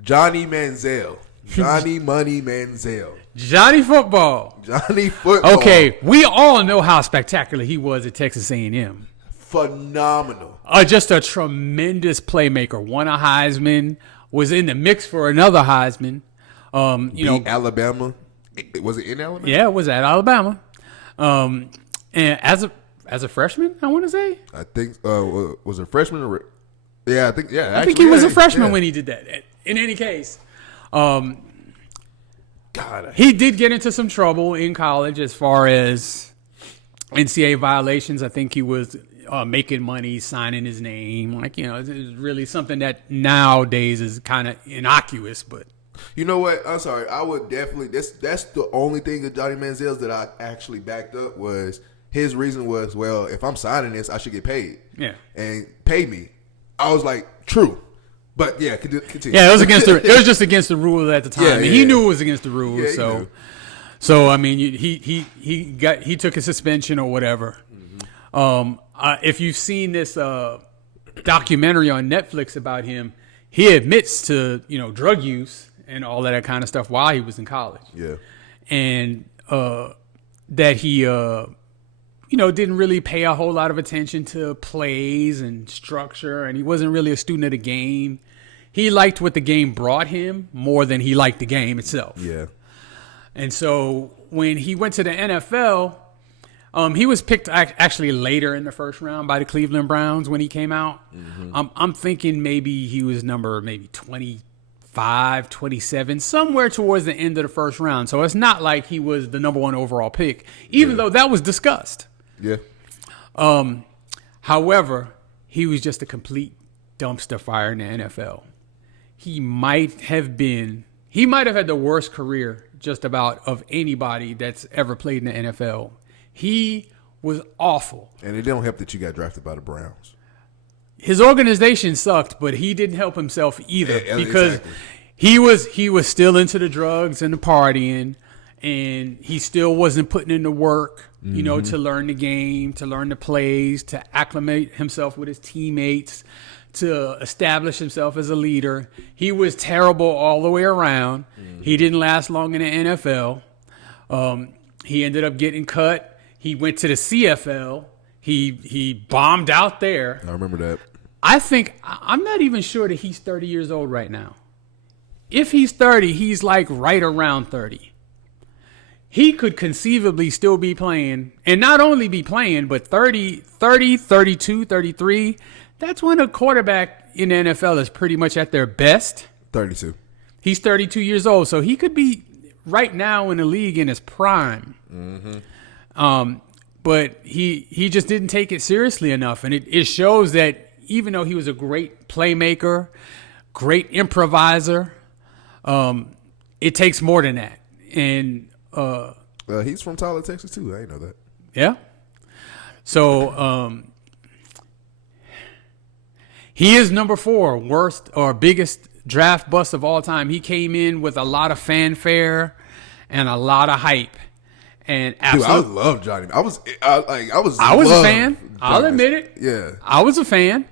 Johnny Manziel. Johnny Money Manziel. Johnny Football. Johnny Football. Okay, we all know how spectacular he was at Texas A&M. Phenomenal. Just a tremendous playmaker. Won a Heisman. Was in the mix for another Heisman. Beat Alabama. Was it in Alabama? Yeah, it was at Alabama. And as a freshman, I want to say. I think was it a freshman or? Yeah, I think I think he was a freshman when he did that. In any case. He did get into some trouble in college as far as NCAA violations. I think he was making money, signing his name. Like, it's really something that nowadays is kind of innocuous. But you know what? I'm sorry. I would definitely. That's the only thing of Johnny Manziel's that I actually backed up was his reason was, well, if I'm signing this, I should get paid. Yeah, and pay me. I was like, true. But yeah, continue. Yeah, it was just against the rules at the time. Yeah, he knew it was against the rules. Yeah, so I mean, he took a suspension or whatever. Mm-hmm. If you've seen this documentary on Netflix about him, he admits to drug use and all of that kind of stuff while he was in college. Yeah, and that he didn't really pay a whole lot of attention to plays and structure, and he wasn't really a student of the game. He liked what the game brought him more than he liked the game itself. Yeah. And so when he went to the NFL, he was picked actually later in the 1st round by the Cleveland Browns when he came out. Mm-hmm. I'm thinking maybe he was number 25, 27, somewhere towards the end of the 1st round. So it's not like he was the number 1 overall pick, even though that was discussed. Yeah. However, he was just a complete dumpster fire in the NFL. He might have had the worst career just about of anybody that's ever played in the NFL. He was awful. And it don't help that you got drafted by the Browns. His organization sucked, but he didn't help himself either because exactly. he was still into the drugs and the partying, and he still wasn't putting in the work, to learn the game, to learn the plays, to acclimate himself with his teammates, to establish himself as a leader. He was terrible all the way around. Mm-hmm. He didn't last long in the NFL. He ended up getting cut. He went to the CFL. He bombed out there. I remember that. I'm not even sure that he's 30 years old right now. If he's 30, he's like right around 30. He could conceivably still be playing, and not only be playing, but 30, 32, 33. That's when a quarterback in the NFL is pretty much at their best. 32. He's 32 years old, so he could be right now in the league in his prime. But he just didn't take it seriously enough, and it shows that even though he was a great playmaker, great improviser, it takes more than that. And he's from Tyler, Texas, too. I didn't know that. Yeah. So he is number 4, worst or biggest draft bust of all time. He came in with a lot of fanfare and a lot of hype. And absolutely, dude, I love Johnny. I was a fan. I'll admit it. Yeah, I was a fan.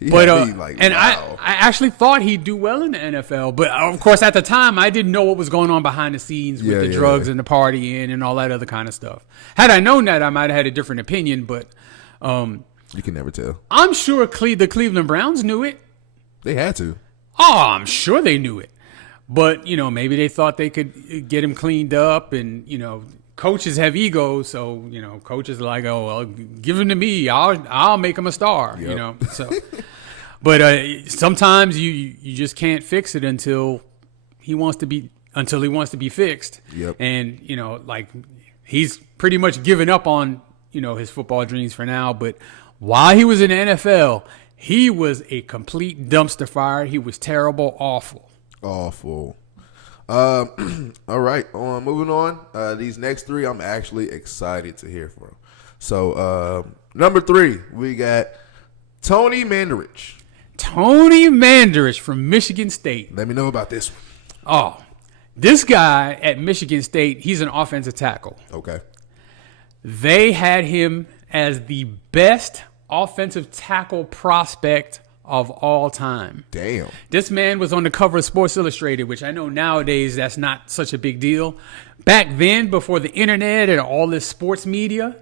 But I actually thought he'd do well in the NFL. But of course, at the time, I didn't know what was going on behind the scenes with the drugs and the partying and all that other kind of stuff. Had I known that, I might have had a different opinion. But you can never tell. I'm sure the Cleveland Browns knew it. They had to. Oh, I'm sure they knew it. But maybe they thought they could get him cleaned up, and coaches have egos, so coaches are like, oh well, give him to me, I'll make him a star. Yep. So but sometimes you just can't fix it until he wants to be fixed. Yep. And like he's pretty much given up on his football dreams for now, but while he was in the NFL, he was a complete dumpster fire. He was terrible, awful. All right, moving on. These next 3 I'm actually excited to hear from. So number 3, we got Tony Mandarich. Tony Mandarich from Michigan State. Let me know about this one. Oh, this guy at Michigan State, he's an offensive tackle. Okay. They had him as the best offensive tackle prospect of all time. Damn. This man was on the cover of Sports Illustrated, which I know nowadays that's not such a big deal. Back then, before the internet and all this sports media,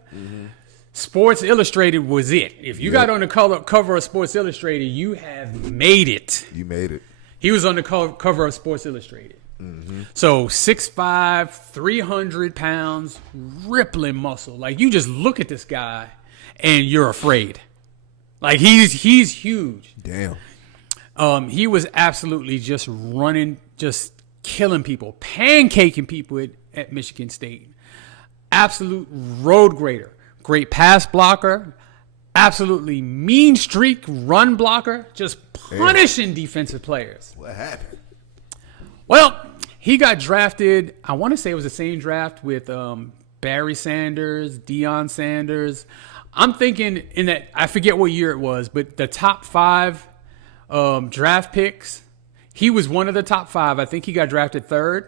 Sports Illustrated was it. If you got on the cover of Sports Illustrated, you have made it. You made it. He was on the cover of Sports Illustrated. So 6'5", 300 pounds, rippling muscle. Like, you just look at this guy and you're afraid. Like, he's huge. Damn. He was absolutely just running, just killing people, pancaking people at Michigan State. Absolute road grader. Great pass blocker. Absolutely mean streak run blocker. Just punishing defensive players. What happened? Well, he got drafted, I want to say it was the same draft with Barry Sanders, Deion Sanders. I'm thinking in that, I forget what year it was, but the top 5 draft picks, he was one of the top 5. I think he got drafted 3rd.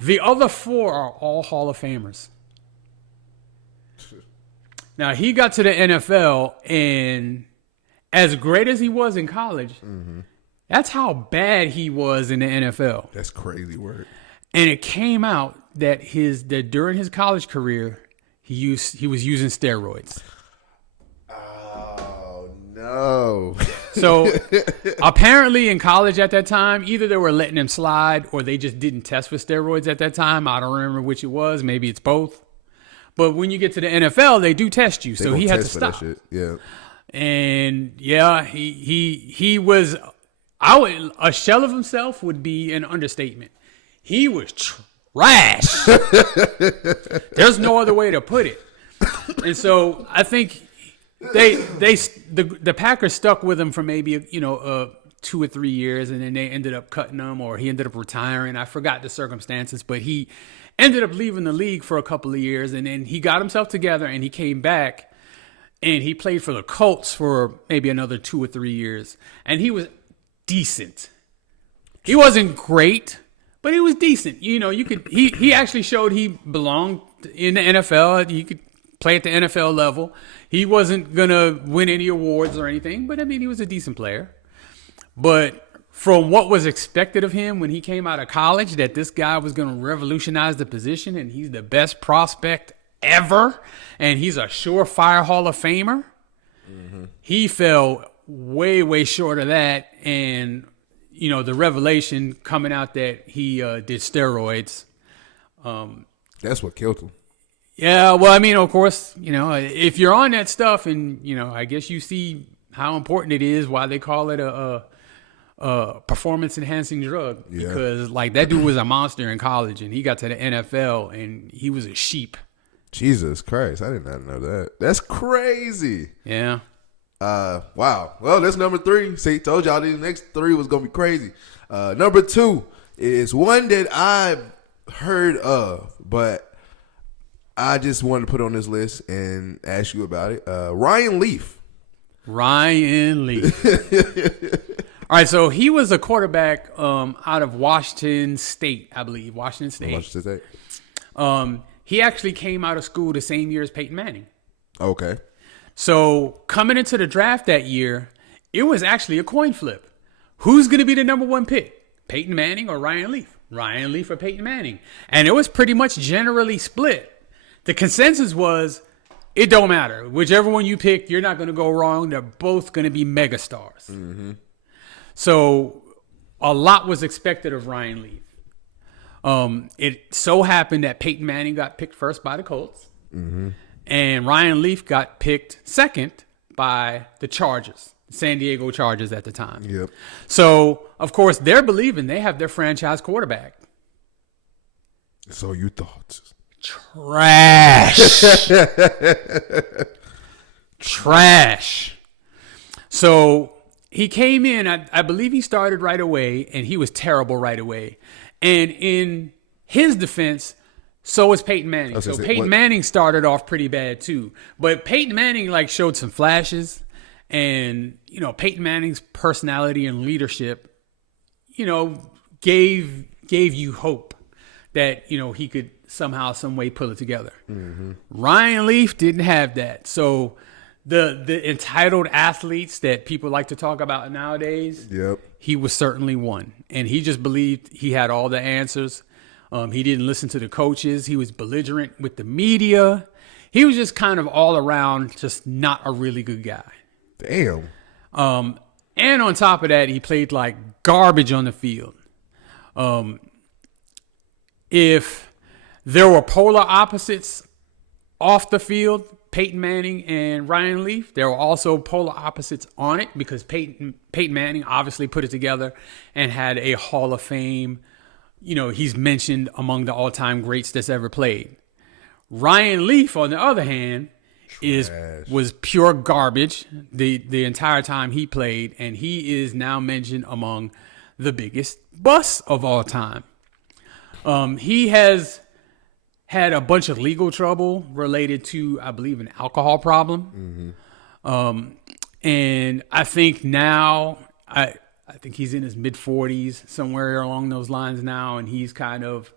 The other 4 are all Hall of Famers. Now, he got to the NFL, and as great as he was in college, that's how bad he was in the NFL. That's crazy word. And it came out that during his college career, he was using steroids. Oh, no. So apparently in college at that time, either they were letting him slide or they just didn't test for steroids at that time. I don't remember which it was. Maybe it's both. But when you get to the NFL, they do test you. So he had to stop. That shit. Yeah. And yeah, he was, a shell of himself would be an understatement. He was trash. There's no other way to put it. And so I think the Packers stuck with him for maybe 2 or 3 years, and then they ended up cutting him, or he ended up retiring. I forgot the circumstances, but he ended up leaving the league for a couple of years, and then he got himself together and he came back and he played for the Colts for maybe another 2 or 3 years, and he was decent. He wasn't great, but he was decent. He actually showed he belonged in the NFL. He could play at the NFL level. He wasn't going to win any awards or anything, but I mean, he was a decent player. But from what was expected of him when he came out of college, that this guy was going to revolutionize the position and he's the best prospect ever and he's a surefire Hall of Famer, he fell way, way short of that. And, the revelation coming out that he did steroids. That's what killed him. Yeah, well, I mean, of course, if you're on that stuff and, I guess you see how important it is, why they call it a performance enhancing drug. Yeah. Because like that dude was a monster in college, and he got to the NFL, and he was a sheep. Jesus Christ, I did not know that. That's crazy. Yeah. Wow. Well, that's number 3. See, told y'all these next 3 was gonna be crazy. Number 2 is one that I've heard of, but I just wanted to put on this list and ask you about it. Ryan Leaf. Ryan Leaf. All right, so he was a quarterback out of Washington State, I believe. Washington State. He actually came out of school the same year as Peyton Manning. Okay. So coming into the draft that year, it was actually a coin flip. Who's going to be the number 1 pick? Peyton Manning or Ryan Leaf? Ryan Leaf or Peyton Manning? And it was pretty much generally split. The consensus was, it don't matter. Whichever one you pick, you're not going to go wrong. They're both going to be megastars. Mm-hmm. So a lot was expected of Ryan Leaf. It so happened that Peyton Manning got picked first by the Colts, and Ryan Leaf got picked second by the Chargers, San Diego Chargers at the time. Yep. So, of course, they're believing they have their franchise quarterback. So you thought. Trash. Trash. So he came in, I believe he started right away, and he was terrible right away. And in his defense, so was Peyton Manning. So Peyton Manning started off pretty bad too. But Peyton Manning like showed some flashes, and Peyton Manning's personality and leadership, gave you hope that he could somehow, some way pull it together. Mm-hmm. Ryan Leaf didn't have that. So the entitled athletes that people like to talk about nowadays, yep, he was certainly one. And he just believed he had all the answers. He didn't listen to the coaches. He was belligerent with the media. He was just kind of all around just not a really good guy. Damn. And on top of that, he played like garbage on the field. If there were polar opposites off the field, Peyton Manning and Ryan Leaf, there were also polar opposites on it, because Peyton Manning obviously put it together and had a Hall of Fame. He's mentioned among the all-time greats that's ever played. Ryan Leaf, on the other hand, was pure garbage the entire time he played, and he is now mentioned among the biggest busts of all time. He has had a bunch of legal trouble related to, I believe, an alcohol problem. Mm-hmm. And I think now, I think he's in his mid-40s, somewhere along those lines now, and he's kind of,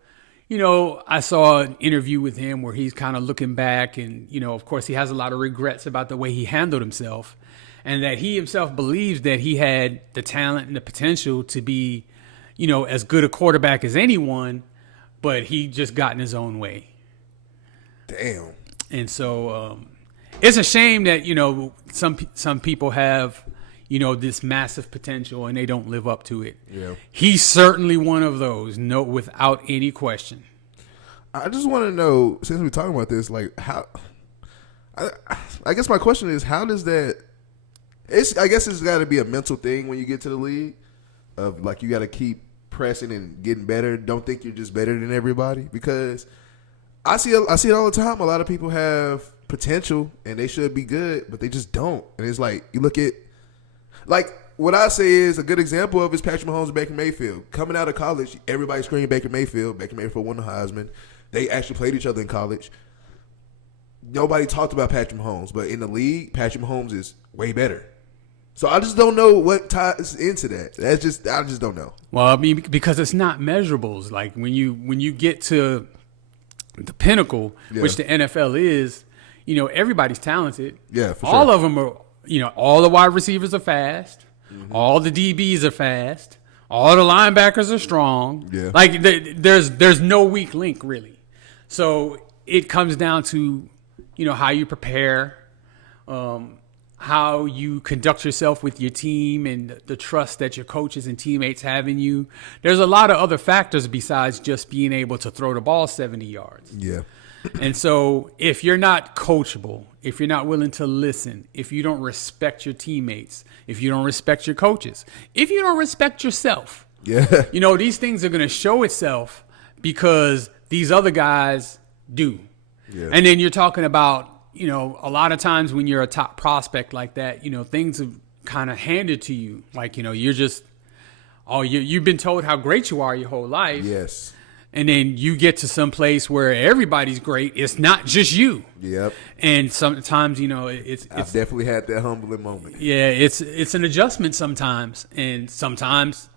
I saw an interview with him where he's kind of looking back, and, of course, he has a lot of regrets about the way he handled himself, and that he himself believes that he had the talent and the potential to be, as good a quarterback as anyone, but he just got in his own way. Damn. And so it's a shame that, some people have, this massive potential and they don't live up to it. Yeah. He's certainly one of those, without any question. I just want to know, since we're talking about this, like how, I guess my question is, how does that, I guess it's got to be a mental thing when you get to the league of like, you got to keep pressing and getting better. Don't think you're just better than everybody, because I see it all the time. A lot of people have potential and they should be good, but they just don't. And it's like, you look at, like, what I say is a good example of is Patrick Mahomes and Baker Mayfield. Coming out of college, everybody screamed Baker Mayfield. Baker Mayfield won the Heisman. They actually played each other in college. Nobody talked about Patrick Mahomes, but in the league, Patrick Mahomes is way better. So I just don't know what ties into that. I just don't know. Well, I mean, because it's not measurables. Like when you get to the pinnacle, which the NFL is, everybody's talented. Yeah, for all sure. of them are. All the wide receivers are fast. Mm-hmm. All the DBs are fast. All the linebackers are strong. Yeah. Like there's no weak link really. So it comes down to how you prepare. how you conduct yourself with your team and the trust that your coaches and teammates have in you. There's a lot of other factors besides just being able to throw the ball 70 yards. Yeah. And so if you're not coachable, if you're not willing to listen, if you don't respect your teammates, if you don't respect your coaches, if you don't respect yourself, Yeah. these things are going to show itself because these other guys do. Yeah. And then you're talking about, a lot of times when you're a top prospect like that, things are kind of handed to you. Like, you're just, you've been told how great you are your whole life. Yes. And then you get to some place where everybody's great. It's not just you. Yep. And sometimes, it's I've definitely had that humbling moment. yeah, it's an adjustment sometimes. And sometimes,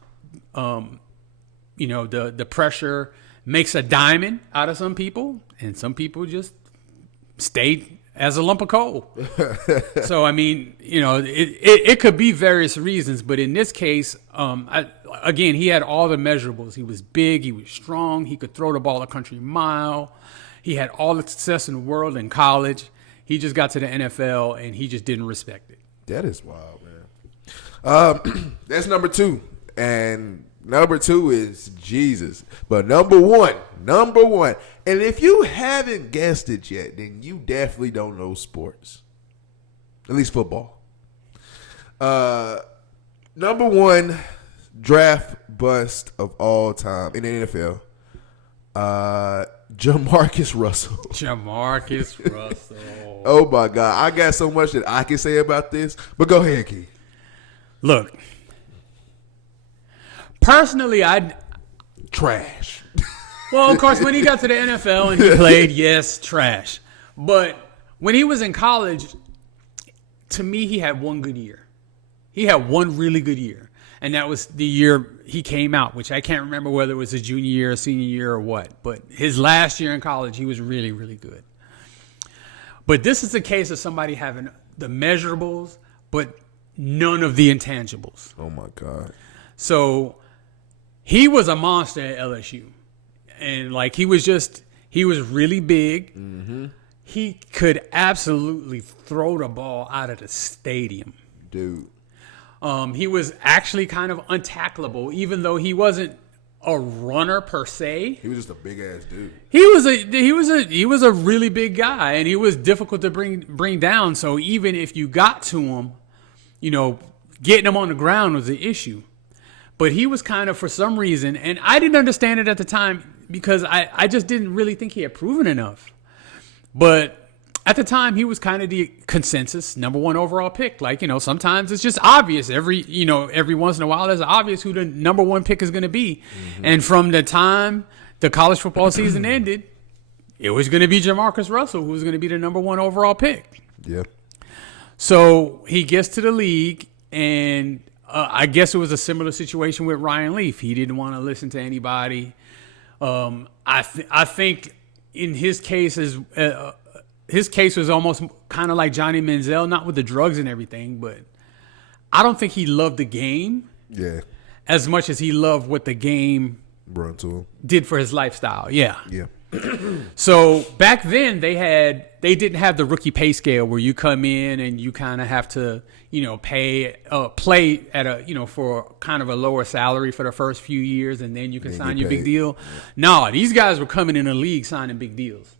the pressure makes a diamond out of some people, and some people just stay as a lump of coal. So, I mean, it could be various reasons, but in this case, again, he had all the measurables. He was big, he was strong, he could throw the ball a country mile. He had all the success in the world in college. He just got to the NFL, and he just didn't respect it. That is wild, man. That's number 2. And number 2 is Jesus. But number one, and if you haven't guessed it yet, then you definitely don't know sports. At least football. Number 1 draft bust of all time in the NFL. Jamarcus Russell. Jamarcus Russell. Oh, my God. I got so much that I can say about this. But go ahead, Keith. Look. Personally, Trash. Well, of course, when he got to the NFL and he played, yes, trash. But when he was in college, to me, he had one good year. He had one really good year. And that was the year he came out, which I can't remember whether it was his junior year or senior year or what. But his last year in college, he was really, really good. But this is the case of somebody having the measurables, but none of the intangibles. Oh, my God. So he was a monster at LSU. And like he was really big. Mm-hmm. He could absolutely throw the ball out of the stadium. Dude. He was actually kind of untackleable, even though he wasn't a runner per se. He was just a big ass dude. He was a really big guy, and he was difficult to bring down. So even if you got to him, getting him on the ground was the issue. But he was kind of, for some reason, and I didn't understand it at the time because I just didn't really think he had proven enough. But at the time, he was kind of the consensus number 1 overall pick. Like, sometimes it's just obvious. Every once in a while, it's obvious who the number 1 pick is going to be. Mm-hmm. And from the time the college football season ended, it was going to be Jamarcus Russell who was going to be the number 1 overall pick. Yeah. So he gets to the league, and I guess it was a similar situation with Ryan Leaf. He didn't want to listen to anybody. I think in his case, his case was almost kind of like Johnny Manziel, not with the drugs and everything, but I don't think he loved the game as much as he loved what the game brought to him. Did for his lifestyle. Yeah. Yeah. So back then they didn't have the rookie pay scale where you come in and you kind of have to, play at a, for kind of a lower salary for the first few years and then you can sign your big deal. No, these guys were coming in the league signing big deals.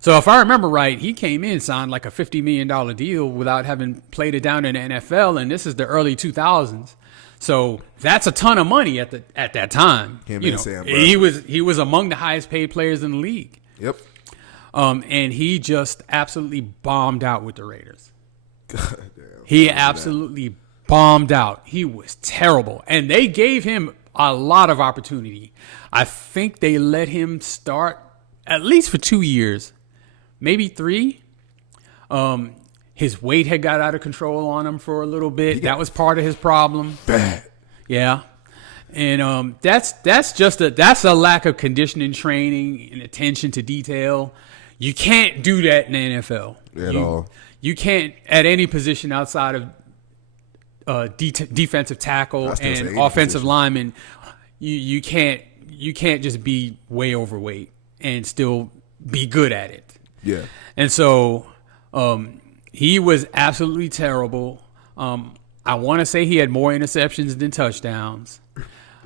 So if I remember right, he came in, signed like a $50 million deal without having played it down in the NFL, and this is the early 2000s. So that's a ton of money at that time. He was among the highest paid players in the league. Yep. And he just absolutely bombed out with the Raiders. God damn. He absolutely bombed out. He was terrible. And they gave him a lot of opportunity. I think they let him start at least for 2 years, maybe 3. His weight had got out of control on him for a little bit. That was part of his problem. Bad. Yeah. And that's a lack of conditioning training and attention to detail. You can't do that in the NFL. At all. You can't at any position outside of defensive tackle and offensive lineman. You can't just be way overweight and still be good at it. Yeah. And so He was absolutely terrible. I want to say he had more interceptions than touchdowns.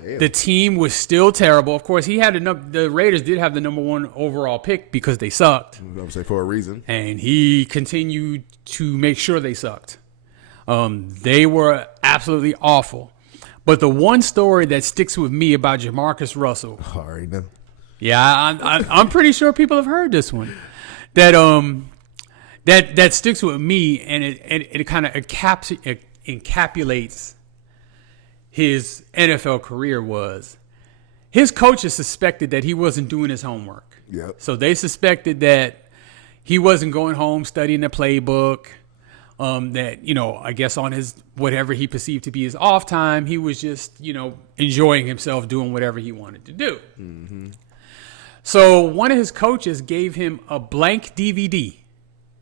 Damn. The team was still terrible. Of course, the Raiders did have the number 1 overall pick because they sucked. I would say for a reason. And he continued to make sure they sucked. They were absolutely awful. But the one story that sticks with me about Jamarcus Russell. All right, now. Yeah, I'm pretty sure people have heard this one. That sticks with me, and it kind of encapsulates his NFL career. Was his coaches suspected that he wasn't doing his homework. Yep. So they suspected that he wasn't going home studying the playbook. That, I guess on his whatever he perceived to be his off time, he was just, enjoying himself doing whatever he wanted to do. Mm-hmm. So one of his coaches gave him a blank DVD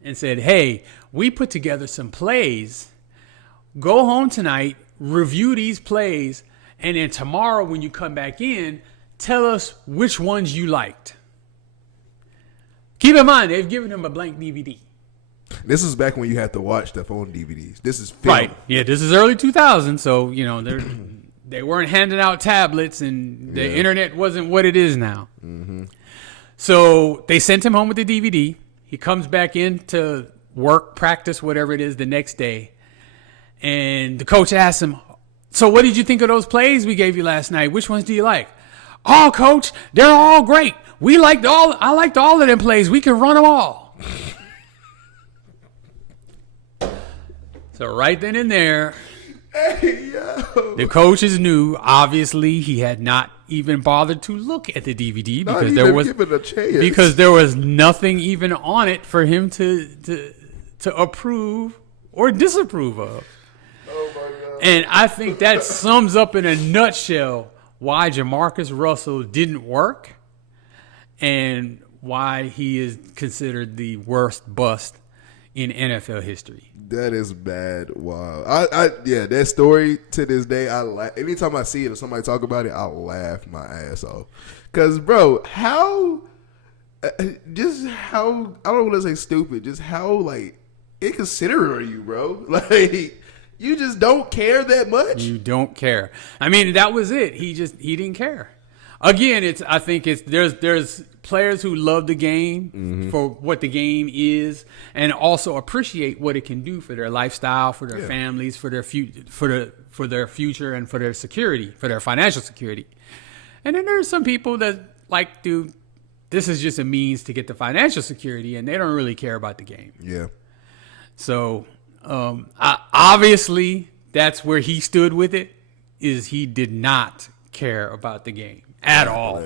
and said, "Hey, we put together some plays. Go home tonight, review these plays, and then tomorrow when you come back in, tell us which ones you liked." Keep in mind, they've given him a blank DVD. This is back when you had to watch stuff on DVDs. This is film. Right. Yeah, this is early 2000s, so, they weren't handing out tablets, and the internet wasn't what it is now. Mm-hmm. So they sent him home with the DVD. He comes back in to work, practice, whatever it is, the next day. And the coach asks him, "So what did you think of those plays we gave you last night? Which ones do you like?" "Oh, coach, they're all great. I liked all of them plays. We can run them all." So right then and there, the coaches knew. Obviously, he had not even bothered to look at the DVD because there was nothing even on it for him to approve or disapprove of. Oh my God. And I think that sums up in a nutshell why Jamarcus Russell didn't work and why he is considered the worst bust in NFL history. That is bad. Wow. That story to this day, anytime I see it or somebody talk about it, I laugh my ass off. Cause bro, I don't want to say stupid, just how inconsiderate are you, bro? You just don't care that much. You don't care. I mean, that was it. He didn't care. Again, there's players who love the game for what the game is, and also appreciate what it can do for their lifestyle, for their families, for their future, and for their security, for their financial security. And then there's some people that this is just a means to get the financial security, and they don't really care about the game. Yeah. So obviously, that's where he stood with it. Is he did not care about the game at all.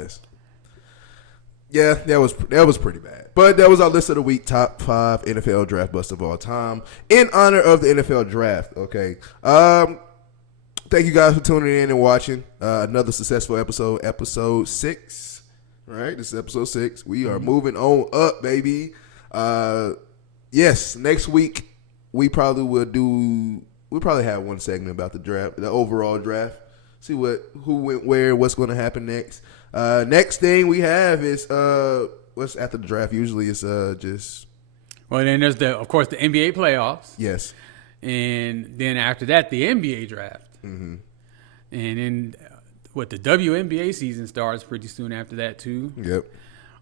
Yeah, that was pretty bad. But that was our list of the week, top 5 NFL draft busts of all time, in honor of the NFL draft. Okay. Thank you guys for tuning in and watching another successful episode 6. Right, this is episode 6. We are moving on up, baby. Yes, next week we'll probably have one segment about the draft, the overall draft. See who went where, what's going to happen next. Next thing we have is what's after the draft. Usually it's just. Well, then there's of course the NBA playoffs. Yes. And then after that, the NBA draft. Mm-hmm. And then the WNBA season starts pretty soon after that too. Yep.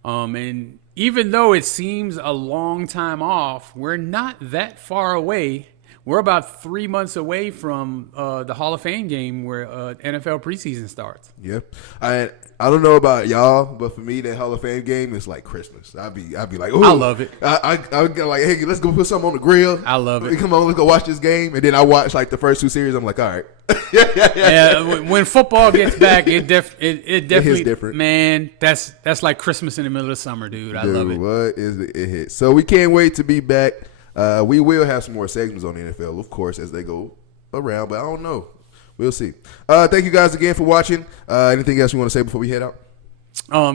And even though it seems a long time off, we're not that far away. We're about 3 months away from the Hall of Fame game where NFL preseason starts. Yep. I don't know about y'all, but for me, that Hall of Fame game is like Christmas. I'd be like, ooh. I love it. I go like, hey, let's go put something on the grill. I love it. Come on, let's go watch this game. And then I watch the first 2 series. I'm like, all right. Yeah. When football gets back, it definitely hits different. Man, that's like Christmas in the middle of summer, dude. I love it. What is it? It hits. So we can't wait to be back. We will have some more segments on the NFL, of course, as they go around, but I don't know. We'll see. Thank you guys again for watching. Anything else you want to say before we head out?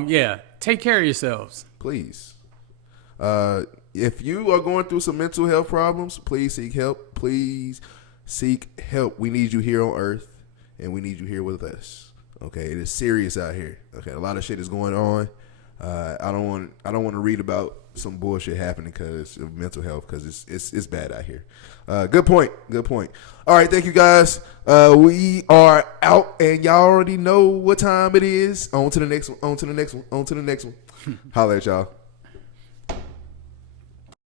Yeah. Take care of yourselves. Please. If you are going through some mental health problems, please seek help. Please seek help. We need you here on earth, and we need you here with us. Okay? It is serious out here. Okay? A lot of shit is going on. I don't want to read about some bullshit happening because of mental health, because it's bad out here. Good point. All right, thank you guys. We are out, and y'all already know what time it is. On to the next one. Holla at y'all.